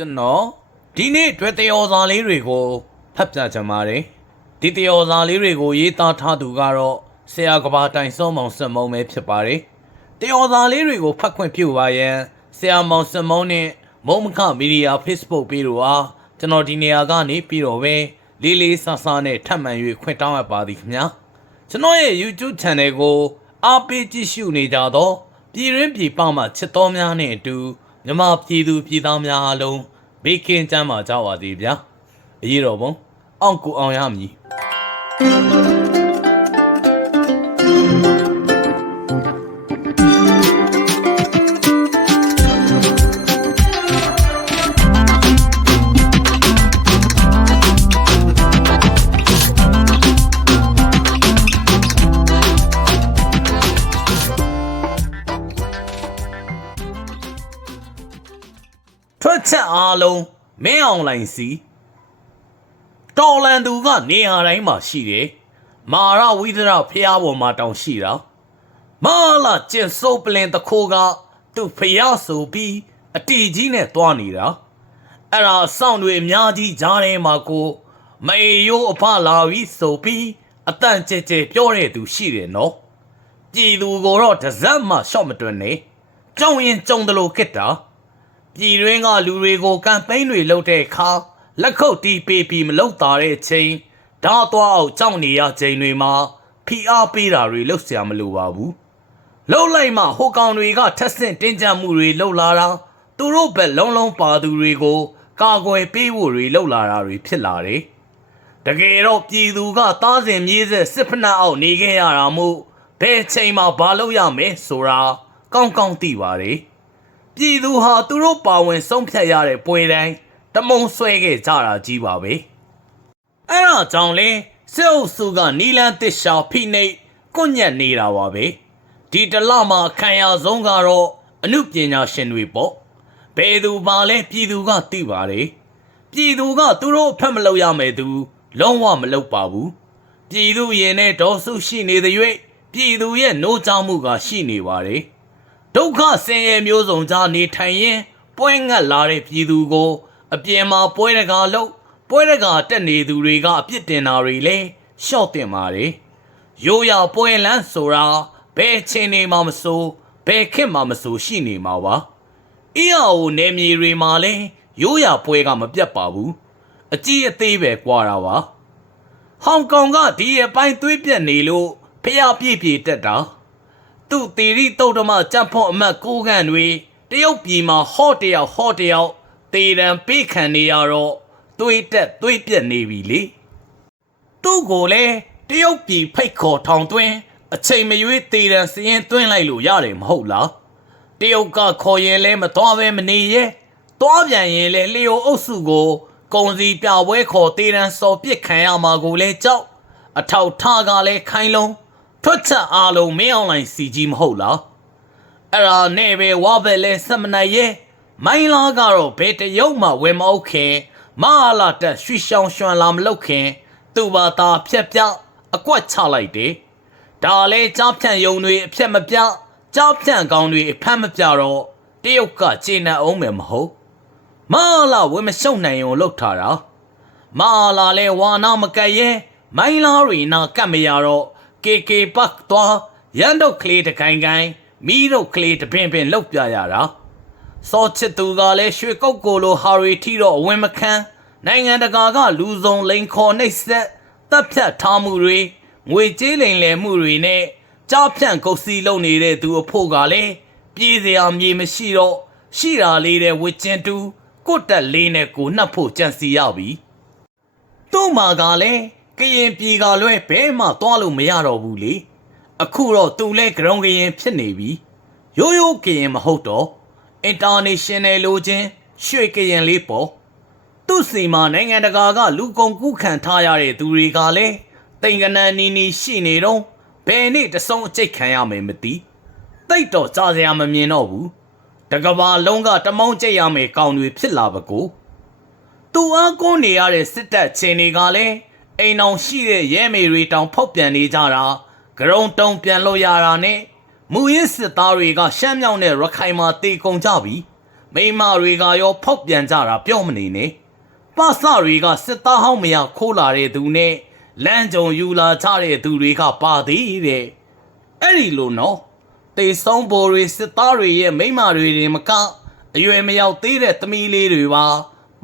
ကျွန်တော်ဒီနေ့တွေ့တယောစာလေးတွေကိုဖတ်ပြချင်ပါတယ်ဒီတယောစာလေးတွေကိုရေးသားထားသူကတော့ဆရာကဘာတိုင်စောမောင်စံမုံပဲဖြစ်ပါတယ်တယောစာလေးတွေကိုဖတ်ခွင့်ပြုပါရန်ဆရာမောင်စံမုံနဲ့မုံမခမီဒီယာ Facebook ပေတို့အားကျွန်တော်ဒီနေရာကနေပြီးတော့ပဲလေးလေးဆဆနဲ့ထပ်မံ၍ခွင့်တောင်းအပ်ပါသည်ခင်ဗျာကျွန်တော်ရဲ့ YouTube Channel ကိုအားပေးကြည့်ရှုနေကြတော့ပြည်ရင်းပြည်ပမှချစ်တော်များနဲ့အတူ မြမပြည်သူပြည်သားများအားလုံးဘေးကင်းကြမ်းပါကြပါစေဗျာအရေးတော်ပုံအောင်ကိုအောင်ရမည် ထွက်ချက်အားလုံးမင်းအောင်လိုင်စီတော်လန်သူကနေဟာတိုင်းမှာရှိတယ်မာရဝိဒရဖျားပေါ်မှာတောင်ရှိတာမာလာကျင်စိုးပလင်တခိုးကသူ့ဖျားဆိုပြီးအတီကြီးနဲ့တွားနေတာအဲ့ဒါအဆောင်တွေအများကြီးကြားထဲမှာကိုမအေရိုးအဖလာပြီးဆိုပြီးအတန်ကြဲကြဲပြောတဲ့သူရှိတယ်နော်ပြည်သူကိုတော့တစ်စက်မှရှော့မတွင်နဲ့ကြောင်ရင်ကြုံတယ်လို့ခစ်တာ ပြည်တွင်းကလူတွေကိုကမ်ပိန်းတွေလုပ်တဲ့အခါလက်ခုပ်တီးပေးပြီးမလုပ်တာတဲ့ချိန်ဓာတ်သွားအောင်ကြောက်နေရချိန်တွေမှာဖိအားပေးတာတွေလုပ်เสียမလိုပါဘူးလှုပ်လိုက်မှဟိုကောင်တွေကထက်ဆင့်တင်းကြပ်မှုတွေလှုပ်လာတာသူတို့ဘက်လုံးလုံးပါသူတွေကိုကာကွယ်ပေးဖို့တွေလှုပ်လာတာတွေဖြစ်လာတယ်တကယ်တော့ပြည်သူကသားစဉ်မြေးဆက်စစ်ဖက်နှက်အောက်နေခဲ့ရတာမို့ဘယ်ချိန်မှဘာလုပ်ရမယ်ဆိုတာကောင်းကောင်းသိပါတယ် ပြည်သူဟာသူတို့ပါဝင်ဆုံးဖြတ်ရတဲ့ပွဲတိုင်းတမုံဆွဲခဲ့ကြတာကြီးပါပဲအဲ့ဒါကြောင့်လဲစစ်အုပ်စုကနီလန်းတစ်ရှာဖိနှိပ်ကွညက်နေတာပါပဲဒီတလမှာအခံရဆုံးကတော့အမှုပညာရှင်တွေပေါ့ဘယ်သူပါလဲပြည်သူကသိပါတယ်ပြည်သူကသူတို့အဖက်မလုပ်ရမယ်သူ လုံးဝမလုပ်ပါဘူးပြည်သူရင်နဲ့ဒေါ်စုရှိနေတဲ့၍ပြည်သူရဲ့နှိုးချမှုကရှိနေပါတယ် ဒုက္ခဆင်းရဲမျိုးစုံကြားနေထိုင်ရင်ပွဲငတ်လာတဲ့ပြည်သူကို အပြင်မှာပွဲတကာလို့ပွဲတကာတက်နေသူတွေကအပြစ်တင်တာတွေလဲရှော့တင်ပါတယ်ရိုးရာပွဲလန်းဆိုတာဘယ်ချင်းနေမှမဆိုဘယ်ခေတ်မှမဆိုရှိနေမှာပါအီယာအိုနယ်မြေတွေမှာလဲရိုးရာပွဲကမပြတ်ပါဘူးအကြီးအသေးပဲကွာတာပါဟောင်ကောင်ကဒီအပိုင်းသွေးပြက်နေလို့ဖျားပြည့်ပြည့်တက်တာ သူ့တီရီတုတ်တမကြံ့ဖွန်အမတ်ကိုခန့်တွေတရုတ်ပြည်မှာဟော့တယောက်ဟော့တယောက်တေတံပေးခံနေရတော့သွေးတက်သွေးပြက်နေပြီလေသူ့ကိုလည်းတရုတ်ပြည်ဖိတ်ခေါ်ထောင်သွင်းအချိန်မရွေးတေတံစရင်သွင်းလိုက်လို့ရတယ်မဟုတ်လားတရုတ်ကခေါ်ရင်လဲမသွားပဲမနေရဲ့သွားပြန်ရင်လဲလျိုအုပ်စုကိုကုံစီပြပွဲခေါ်တေတံစော်ပစ်ခံရမှာကိုလဲကြောက်အထောက်ထားကလည်းခိုင်းလုံး ထွက်ချက်အားလုံးမင်းအောင်လိုင်းစီကြီးမဟုတ်လားအဲ့ဒါနဲ့ပဲဝါဘက်လဲဆက်မနိုင်ရဲ့မိုင်းလာကတော့ဘယ်တရုတ်မှဝင်မဟုတ်ခင်မဟာလာတက်ရွှေရှောင်းရွှန်လာမလုပ်ခင် သူ့ဘာသာဖြက်ပြအကွက်ချလိုက်တယ်ဒါလဲကြားဖြန့်ယုံတွေအဖြက်မပြကြားဖြန့်ကောင်းတွေအဖမ်းမပြတော့တရုတ်ကကျေနပ်အောင်မယ်မဟုတ်မဟာလာဝင်မရှုံနိုင်ုံလောက်ထားတာမာလာလဲဝါနာမကတ်ရဲမိုင်းလာရီနာကတ်မရတော့ ကေကေပတ်သွားရန်တော့ကလေးတခိုင်ခိုင်မီးတော့ကလေးတပင်ပင်လောက်ပြရတာစောချစ်သူကလည်းရွှေကုတ်ကိုလိုဟာရီထီတော့အဝင်မခံနိုင်ငံတကာကလူစုံလိန်ခေါ်နှိပ်စက်တပ်ဖြတ်ထားမှုတွေငွေကြေးလိမ်လည်မှုတွေနဲ့ကြားဖြန့်ကုတ်စီလုပ်နေတဲ့သူအဖို့ကလည်းပြေးစရာမြေမရှိတော့ရှိတာလေးတဲ့ဝစ်ကျင်တူကိုတက်လေးနဲ့ကိုနှက်ဖို့ကြံစီရပြီသူ့မှာကလည်း ကရင်ပြည်ကလွဲဘဲမှသွားလို့မရတော့ဘူးလေအခုတော့သူလဲဂရုံကရင်ဖြစ်နေပြီရိုးရိုးကရင်မဟုတ်တော့ international လိုချင်းရွှေကရင်လေးပေါ့သူ့စီမှာနိုင်ငံတကာကလူကုန်ကူးခံထားရတဲ့သူတွေကလည်းတိန်ကနန်နီနီရှိနေတော့ဘယ်နေ့တဆုံးအကျိတ်ခံရမယ်မသိတိတ်တော့ကြားစရာမမြင်တော့ဘူးတကဘာလုံးကတမောင်းကျိတ်ရမယ်ကောင်းတွေဖြစ်လာပါကိုသူအားကိုးနေရတဲ့စစ်တပ်ချင်းတွေကလည်း အိမ်အောင်ရှိတဲ့ရဲမေတွေတောင်ဖောက်ပြန်နေကြတာဂရုံတုံပြန်လို့ရတာနဲ့မူရင်းစစ်သားတွေကရှမ်းမြောင်နဲ့ရခိုင်မှာတေကုန်ကြပြီမိန်းမတွေကရောဖောက်ပြန်ကြတာပြောမနေနဲ့ပစတွေကစစ်သားဟောင်းမရခိုးလာတဲ့သူနဲ့လမ်းကြုံယူလာကြတဲ့သူတွေကပါသေးတဲ့အဲ့ဒီလိုနော်တေဆုံးဘော်တွေစစ်သားတွေရဲ့မိန်းမတွေတွေမကအရွယ်မရောက်သေးတဲ့သမီးလေးတွေပါ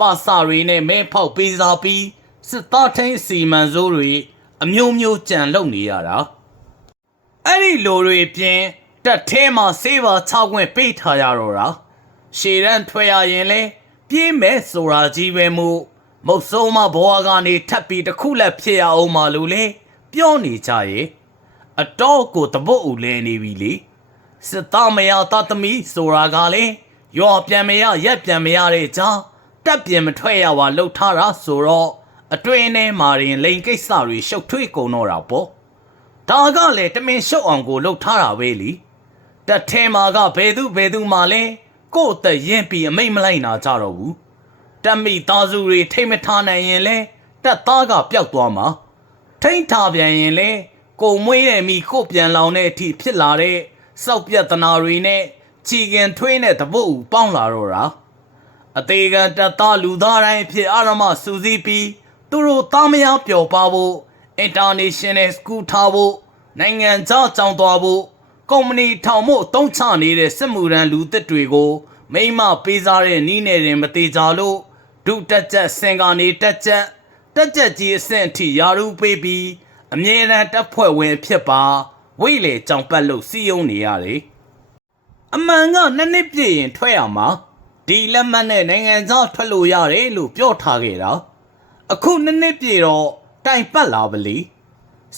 ပစတွေနဲ့မဲဖောက်ပေးစားပြီး စစ်သားထင်းစီမံစိုးတွေအမျိုးမျိုးကြံလုံနေရတာအဲ့ဒီလိုတွေပြင်တက်ထဲမှာစေးပါ၆ခွင့်ပေးထားရတော့တာရှေရန်ထွက်ရရင်လဲပြေးမဲ့ဆိုတာကြီးပဲမို့မုတ်ဆုံးမဘွားကနေထပ်ပြီးတစ်ခုလက်ဖြစ်ရအောင်မလို့လေပြောနေကြရဲ့အတော့ကိုတပုတ်ဦးလဲနေပြီလေစစ်သားမရတသမီဆိုတာကလေရောပြန်မရရက်ပြန်မရတဲ့ကြောင့်တက်ပြင်မထွက်ရပါလှုပ်ထားတာဆိုတော့ အတွင်းထဲမှာရင်လိန်ကိစ္စတွေရှုပ်ထွေးကုန်တော့တာပေါ့ဒါကလည်းတမင်ရှုပ်အောင်ကိုလှုပ်ထားတာပဲလीတက်ထဲမှာကဘယ်သူဘယ်သူမှလဲကို့အသက်ရင်ပြီးအမိတ်မလိုက်နာကြတော့ဘူးတက်မိသားစုတွေထိတ်မထားနိုင်ရင်လဲတက်သားကပျောက်သွားမှာထိတ်ထားပြန်ရင်လဲကိုမွေးတဲ့မိကို့ပြန်လောင်တဲ့အထိဖြစ်လာတဲ့စောက်ပြက်တနာတွေနဲ့ချီကင်ထွေးတဲ့တပုတ်ဦးပေါင်းလာတော့တာအသေးကတက်သားလူသားတိုင်းအဖြစ်အာရမစူးစီးပြီး သူတို့သားမယားပျော်ပါဖို့ international school ထားဖို့နိုင်ငံခြားကြောင်းသွားဖို့ကုမ္ပဏီထောင်ဖို့အသုံးချနေတဲ့စစ်မှုရန်လူသစ်တွေကို မိမ့်မပေးစားတဲ့နီးနယ်ရင်မသေးကြလို့ဒုတက်ချက်စင်ကနေတက်ချက်တက်ချက်ကြီးအဆင့်အထိယာရုပေးပြီးအမြဲတမ်းတပ်ဖွဲ့ဝင်ဖြစ်ပါဝိလေကြောင်ပတ်လို့စီယုံနေရတယ်အမှန်ကနှစ်နှစ်ပြည့်ရင်ထွက်ရမှာဒီလက်မှတ်နဲ့နိုင်ငံခြားထွက်လို့ရတယ်လို့ပြောထားခဲ့တာ အခုနှစ်နှစ်ပြေတော့တိုင်ပတ်လာပလီ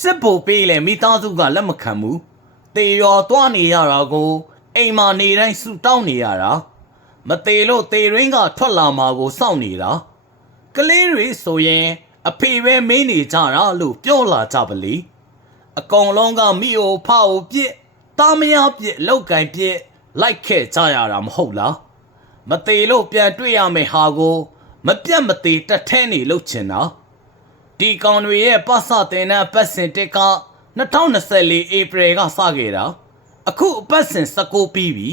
စစ်ဖို့ပေးလေမိသားစုကလက်မခံဘူးတေရောသွားနေရတာကို အိမ်မှာနေတိုင်းဆူတောင်းနေရတာမသေးလို့တေရင်းကထွက်လာမှာကိုစောင့်နေတာကလေးတွေဆိုရင် အဖေပဲမင်းနေကြတာလို့ပြောလာကြပလီအကောင်လုံးကမိအိုဖအိုပြစ်တာမယားပြစ်လောက်ကင်ပြစ်လိုက်ခဲ့ကြရတာမဟုတ်လားမသေးလို့ပြန်တွေ့ရမယ်ဟာကို မပြတ်မသေးတက်ထဲနေလို့ချင်တာဒီကောင်တွေရဲ့ပတ်စတင်တဲ့ပတ်စင်တစ်က2024ဧပြီကစခဲ့တာအခုအပတ်စင်19ပြီးပြီ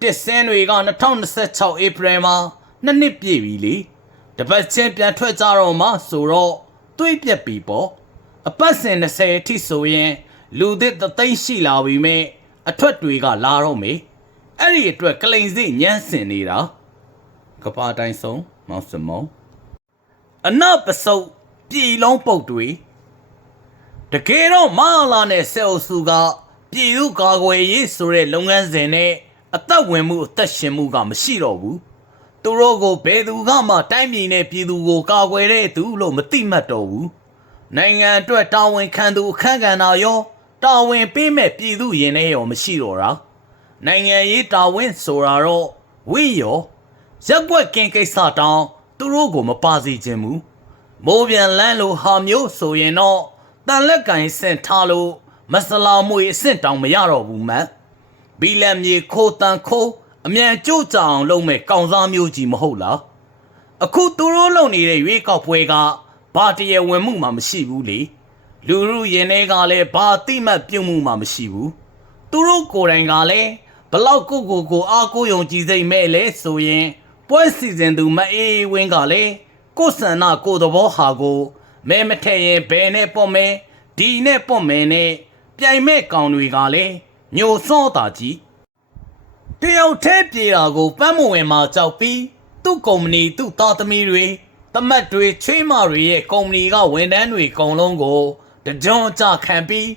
တစ်စင်းတွေက2026ဧပြီမှာနှစ်နှစ်ပြည့်ပြီလေတပတ်ချင်းပြန်ထွက်ကြတော့မှဆိုတော့တွေးပြက်ပြီပေါ့အပတ်စင်20အထိဆိုရင် လူသစ်သသိန်းရှိလာပြီမဲ့အထွက်တွေကလာတော့မေအဲ့ဒီအတွက်ကလိန်စိညမ်းစင်နေတာကပားတိုင်းဆုံး မောင်စမုံအနပစုပ်ပြည်လုံးပုတ်တွေတကယ်တော့မဟာလာနဲ့ဆဲအုပ်စုကပြည်သူကာကွယ်ရေးဆိုတဲ့လုပ်ငန်းစဉ်နဲ့အသက်ဝင်မှုအသက်ရှင်မှုကမရှိတော့ဘူးသူတို့ကိုဘယ်သူကမှတိုင်းပြည်နဲ့ပြည်သူကိုကာကွယ်တဲ့သူလို့မသိမှတ်တော့ဘူးနိုင်ငံအတွက်တာဝန်ခံသူအခန့်ကဏ္ဍရောတာဝန်ပေးမဲ့ပြည်သူရင်ထဲရောမရှိတော့တာနိုင်ငံရေးတာဝန်ဆိုတာတော့ဝိရော ရက်ွက်ကင်ကိစ္စတောင်သူတို့ကိုမပါစေခြင်းမူမိုးပြန်လန်းလိုဟာမျိုးဆိုရင်တော့တန်လက်ကင်စင်ထားလို့မဆလာမွေအဆင့်တောင်မရတော့ဘူးမန်ဘီလံမြေခိုးတန်ခိုးအမြန်ကြိုးကြအောင်လုပ်မဲ့ကောင်စားမျိုးကြီးမဟုတ်လားအခုသူတို့လုပ်နေတဲ့ရွေးကောက်ပွဲကဘာတရဝင်မှုမှမရှိဘူးလေလူလူရင်ထဲကလည်းဘာတိမှတ်ပြုံမှုမှမရှိဘူးသူတို့ကိုယ်တိုင်ကလည်းဘလောက်ကိုကိုကိုအားကိုးယုံကြည်စိတ်မဲ့လဲဆိုရင် ပွဲစီစဉ်သူမအေးဝင်းကလည်းကိုယ်ဆန္ဒကိုယ်သဘောဟာကိုမဲမထည့်ရင်ဘယ်နဲ့ပေါ့မဲဒီနဲ့ပေါ့မဲနဲ့ပြိုင်မဲ့ကောင်တွေကလည်းညိုစောတာကြီးတယောက်တည်းပြေတာကိုပန်းမဝင်မှာကြောက်ပြီးသူ့ကုမ္ပဏီသူ့သားသမီးတွေတမတ်တွေချွေးမတွေရဲ့ကုမ္ပဏီကဝန်ထမ်းတွေအကုန်လုံးကိုတကြွန်ကြခံပြီး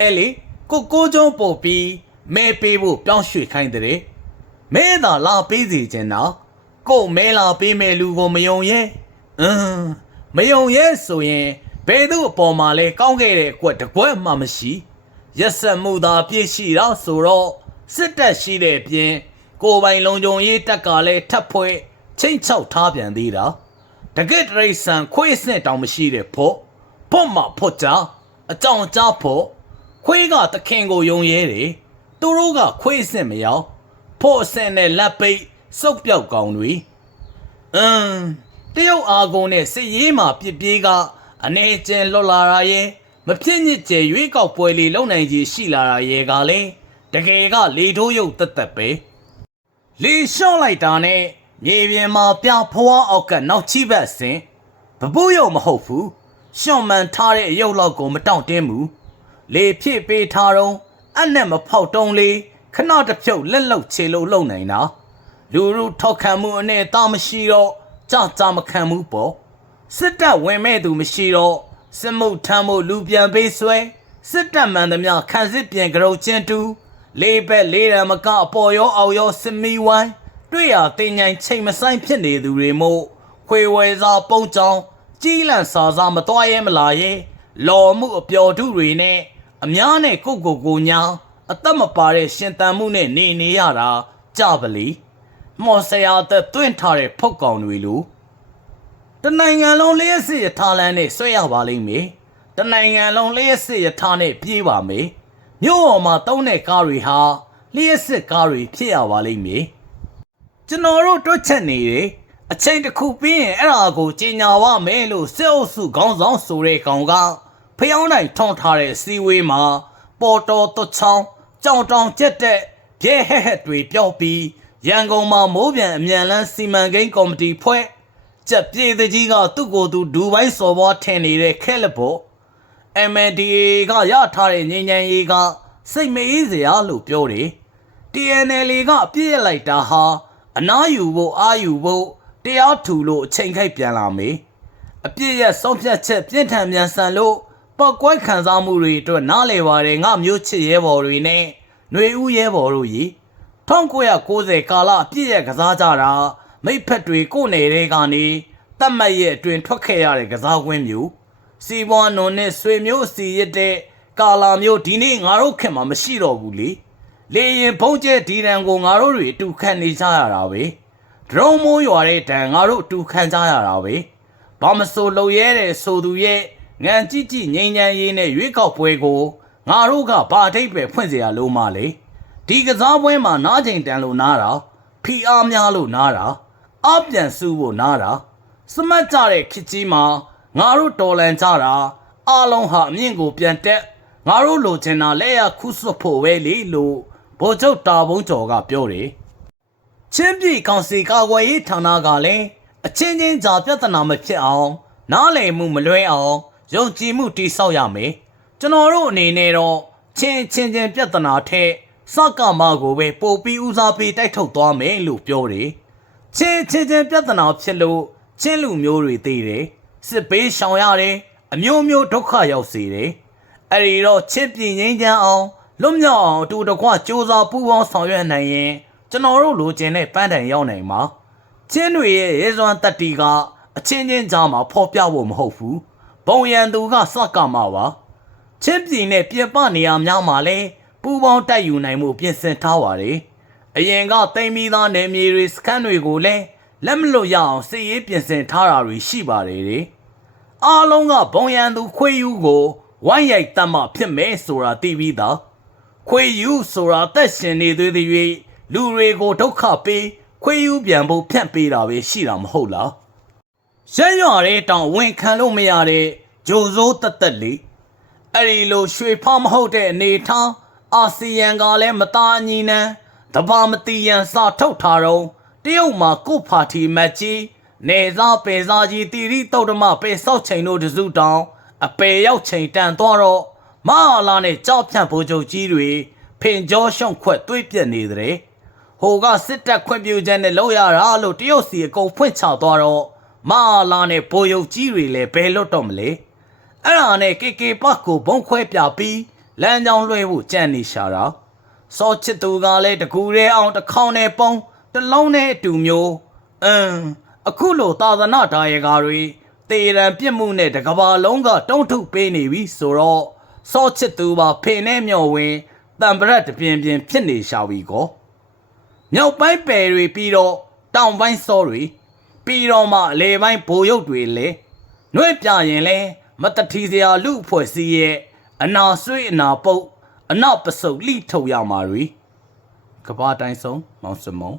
အဲ့လေကိုကိုကျုံးပို့ပြီးမဲပေးဖို့ပြောင်းရွှေ့ခိုင်းတဲ့မဲသာလာပေးစီခြင်းတော့ ကို့မဲလာပေးမဲ့လူကိုမယုံရဲ့အင်းမယုံရဲ့ဆိုရင်ဘယ်သူအပေါ်မှာလဲကောင်းခဲ့တဲ့အကွက်တကွက်မှမရှိရက်ဆက်မှုသာပြည့်ရှိတော့ဆိုတော့စစ်တပ်ရှိတဲ့အပြင်ကိုယ်ပိုင်လုံခြုံရေးတပ်ကလည်းထပ်ဖွဲ့ချိန်ချောက်ထားပြန်သေးတာတကက်တရိတ်ဆန်ခွေးစနဲ့တောင်မရှိတဲ့ဖို့ဖို့မဖို့ကြအကြောင်ကြားဖို့ခွေးကသခင်ကိုယုံရဲတယ်သူတို့ကခွေးစင်မရောက်ဖို့အစင်နဲ့လက်ပိတ် စုပ်ပြောက်ကောင်တွေအင်းတရုတ်အာကုန်းနဲ့စစ်ရေးမှာပြစ်ပြေးကအနေကျင်လွတ်လာတာရဲ့မဖြစ်ညစ်ကျယ်ရွေးကောက်ပွဲလေးလုံနိုင်ကြီးရှိလာတာရဲ့ကလည်းတကယ်ကလေထိုးရုပ်တက်တက်ပဲလေလျှော့လိုက်တာနဲ့မြေပြင်မှာပြဖွားအောက်ကနောက်ချိဘက်ဆင်ဘပုယုံမဟုတ်ဘူးရှော့မှန်ထားတဲ့အယုတ်လောက်ကိုမတောင့်တင်းဘူးလေဖြစ်ပေးထားတော့အနဲ့မဖောက်တုံးလေးခဏတစ်ဖြုတ်လက်လုံချေလို့လုံနိုင်တာ လူလူထောက်ခံမှုအနေတာမရှိတော့ကြကြမခံဘူးပေါ့စစ်တပ်ဝင်မဲ့သူမရှိတော့စစ်မှုထမ်းမှုလူပြန်ပေးဆွဲစစ်တပ်မှန်သမျှခံစစ်ပြန်ကြုံချင်းတူလေးဘက်လေးရံမကအပေါ်ရောအောက်ရောစမီဝိုင်းတွေ့ရတင်ញိုင်ချိန်မဆိုင်ဖြစ်နေသူတွေမို့ခွေဝဲစားပုံကြောင်ကြီးလန့်စာစားမတော်ရဲမလာရဲလော်မှုအပျော်ထုတွေနဲ့အများနဲ့ကိုကိုကိုညာအသက်မပါတဲ့ရှင်တန်မှုနဲ့နေနေရတာကြပလီ မော်ဆရာသက်တွင့်ထားတဲ့ဖုတ်ကောင်တွေလိုတနိုင်ငံလုံးလျှက်စစ်ရထားလန်းနဲ့ဆွဲရပါလိမ့်မယ်တနိုင်ငံလုံးလျှက်စစ်ရထားနဲ့ပြေးပါမယ်မြို့ပေါ်မှာတုံးတဲ့ကားတွေဟာလျှက်စစ်ကားတွေဖြစ်ရပါလိမ့်မယ်ကျွန်တော်တို့တွက်ချက်နေတယ်အချိန်တစ်ခုပြီးရင်အဲ့ဒါကိုကြီးညာဝမယ်လို့စစ်အုပ်စုခေါင်းဆောင်ဆိုတဲ့ကောင်ကဖျောင်းနိုင်ထွန်ထားတဲ့စီဝေးမှာ ပေါ်တော်သွတ်ချောင်းကြောင်တောင်ကျက်တဲ့ရဲဟက်ဟက်တွေပြောက်ပြီး ရန်ကုန်မှာမိုးပြန်အမြန်လန်းစီမံကိန်းကော်မတီဖွဲ့ကြက်ပြေတကြီးကသူ့ကိုယ်သူဒူဘိုင်းစော်ဘွားထင်နေတဲ့ခဲလက်ဖို့ MNDA ကရထားတဲ့ငြိမ်းချမ်းရေးကစိတ်မအေးစရာလို့ပြောတယ်။ TNL ကအပြည့်ရလိုက်တာဟာအနားယူဖို့အာယူဖို့တရားထူလို့အချိန်ခိုက်ပြန်လာမေ။အပြည့်ရဆုံးဖြတ်ချက်ပြင်းထန်မြန်ဆန်လို့ပောက်ကွဲခံစားမှုတွေအတွက်နားလေပါတယ်ငါမျိုးချစ်ရဲဘော်တွေနဲ့ຫນွေဦးရဲဘော်တို့ကြီး 1990ကာလအပြည့်ရကစားကြတာမိဖက်တွေကိုယ်နယ်တွေကနေတတ်မှတ်ရဲ့အတွင်ထွက်ခဲ့ရတဲ့ကစားကွင်းမျိုး စီးပွားနုံနဲ့ဆွေမျိုးစီရတဲ့ကာလာမျိုးဒီနေ့ငါတို့ခင်မှာမရှိတော့ဘူးလေလေရင်ဖုံးကျဲဒီတန်ကိုငါတို့တွေအတူခံနေကြရတာပဲဒရုံမိုးရွာတဲ့တန်ငါတို့အတူခံကြရတာပဲဘာမဆိုလုံရဲတဲ့ဆိုသူရဲ့ငံကြည့်ကြည့်ငိမ့်ညမ်းရေးနဲ့ရွေးကောက်ပွဲကိုငါတို့ကဘာအတိတ်ပဲဖွင့်เสียရလို့မလဲ ဒီကစားပွဲမှာနားချိန်တန်လို့နားတာဖီအားများလို့နားတာအပြန်စုဖို့နားတာစမတ်ကြတဲ့ခစ်ကြီးမှာငါတို့တော်လန်ကြတာအလုံးဟာအမြင့်ကိုပြန်တက်ငါတို့လိုချင်တာလက်ရခုစွတ်ဖို့ပဲလေလို့ဗိုလ်ချုပ်တာဘုံကျော်ကပြောတယ်ချင်းပြည်ကောင်စီကာကွယ်ရေးဌာနကလည်းအချင်းချင်းကြားပြဿနာမဖြစ်အောင် နားလည်မှုမလွဲအောင်ယုံကြည်မှုတိဆောက်ရမယ်ကျွန်တော်တို့အနေနဲ့တော့ချင်းချင်းချင်းပြဿနာထက် စကမကိုပဲပို့ပြီးဦးစားပေးတိုက်ထုတ်သွားမယ်လို့ပြောတယ်ချင်းချင်းချင်းပြဿနာဖြစ်လို့ချင်းလူမျိုးတွေသိတယ်စစ်ပေးရှောင်ရတယ်အမျိုးမျိုးဒုက္ခရောက်စေတယ်အဲ့ဒီတော့ချစ်ပြင်းငိမ့်ချမ်းအောင်လွတ်မြောက်အောင်အတူတကွစ조사ပူးပေါင်းဆောင်ရွက်နိုင်ရင်ကျွန်တော်တို့လိုချင်တဲ့ပန်းတိုင်ရောက်နိုင်မှာချင်းတွေရဲ့ရဲစွမ်းတက်တီကအချင်းချင်းကြားမှာဖော်ပြဖို့မဟုတ်ဘူးဘုံရန်သူကစကမှာပါချင်းပြည်နဲ့ပြပနေရာများမှာလဲ ပူးပေါင်းတိုက်ယူနိုင်မှုပြင်ဆင်ထားပါတယ်အရင်ကတိမ်မီသားနယ်မြေတွေစခန်းတွေကိုလည်းလက်မလွတ်ရအောင်စစ်ရေးပြင်ဆင်ထားတာတွေရှိပါတယ်လေအားလုံးကဘုံရန်သူခွေယူကိုဝိုင်းရိုက်တတ်မှဖြစ်မယ်ဆိုတာသိပြီးသားခွေယူဆိုတာတက်ရှင်နေသေးသေး၍လူတွေကိုဒုက္ခပေးခွေယူပြန်ဖို့ဖြန့်ပေးတာပဲရှိတာမဟုတ်လားရက်ရွာတဲ့တောင်ဝင်ခံလို့မရတဲ့ဂျိုစိုးတက်တက်လေးအဲ့ဒီလိုရွှေဖောင်းမဟုတ်တဲ့အနေထား အာဆီယံကလည်းမသားညီနန်းတဘာမတီယံစာထုတ်ထားတော့တရုတ်မှာကုတ်ဖာတီမတ်ကြီးနေစားပေစားကြီးတီရီတုတ်တမပေဆောက်ချိန်တို့တစုတောင်အပေရောက်ချိန်တန်သွားတော့မဟာလာနဲ့ကြောက်ဖြန့်ဘိုးချုပ်ကြီးတွေဖင်ကြောရှုံခွက်တွေးပြက်နေတဲ့ဟိုကစစ်တပ်ခွင့်ပြုချက်နဲ့လောက်ရတာလို့တရုတ်စီအကုန်ဖွင့်ချသွားတော့မဟာလာနဲ့ဘိုးချုပ်ကြီးတွေလည်းဘယ်လွတ်တော့မလဲအဲ့ဒါနဲ့ကေကေပတ်ကိုဘုံခွဲပြပြီး လမ်းကြောင်းလွှဲဖို့ကြံနေရှာတာစောချစ်သူကလည်းတကူရဲအောင်တစ်ခေါင်းနဲ့ပုံတစ်လုံးနဲ့အတူမျိုးအင်းအခုလိုသာသနာတာယေကာတွေတေရန်ပြစ်မှုနဲ့တကဘာလုံးကတုံးထုတ်ပေးနေပြီဆိုတော့စောချစ်သူပါဖေနဲ့မျော်ဝင်တံပရက်တပြင်းပြင်းဖြစ်နေရှာပြီကောမြောက်ပိုင်းပယ်တွေပြီးတော့တောင်ပိုင်းစောတွေပြီးတော့မှအလေပိုင်းဘိုလ်ရုပ်တွေလေနှွဲ့ပြရင်လဲမတထီစရာလူအဖွဲ့စည်းရဲ့ အနာဆွေးအနာပုတ်အနောက်ပစုပ်လိထုတ်ရမှာ रे ကဘာတိုင်းဆုံးမောင်စမုံ